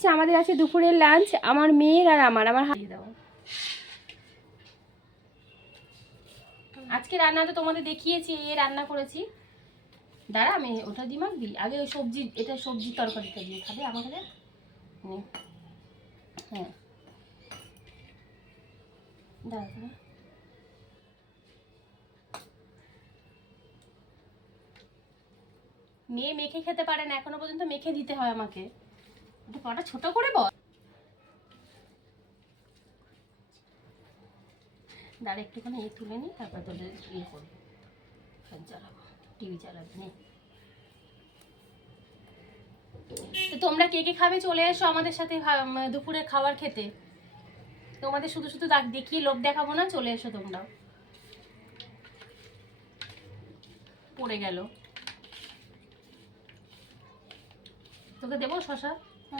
হচ্ছে আমাদের আছে দুপুরের লাঞ্চ আমার মেয়ের আর আমার আমার হারিয়ে দাও। আজকে রান্না তো তোমাদের দেখিয়েছি, এ রান্না করেছি। দাঁড়া, আমি ওটা দিয়ে মাখবি? আগে ওই সবজি, এটা সবজির তরকারিটা দিয়ে খাবে আমাকে। হ্যাঁ। দাঁড়া। মেয়ে মেখে খেতে পারে না, এখনও পর্যন্ত মেখে দিতে হয় আমাকে। কটা ছোট করে বল। দাঁড়া একটুখানি এই তুলে নিই তারপর তোদের ইয়ে করব। ফ্যান চালাবো টিভি চালাবো নে। তো তোমরা কে কে খাবে চলে এসো আমাদের সাথে ভা- উম, দুপুরে খাবার খেতে। তোমাদের শুধু শুধু দাগ- দেখিয়ে লোক দেখাবো না চলে এসো তোমরাও পড়ে গেল। তোকে দেবো শশা? তো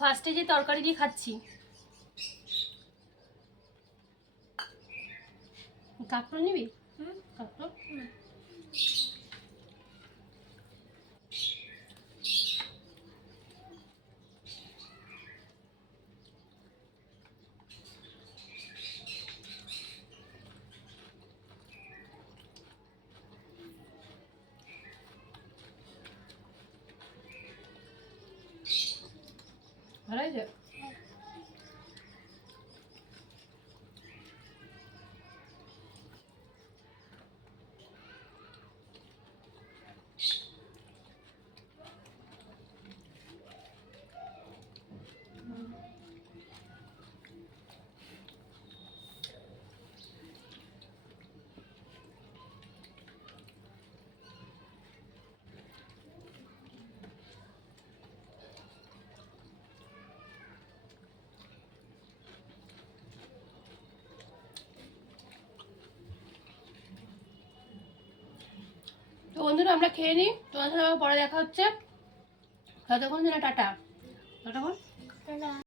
ফার্স্টে যে তরকারি দিয়ে খাচ্ছি। কাঁকড়ো নিবি কাঁকড়ো ভালো হয়েছে তো বন্ধুরা আমরা খেয়ে নিই। তোমাদের সাথে পরে দেখা হচ্ছে। ততক্ষণ টাটা। ততক্ষণ।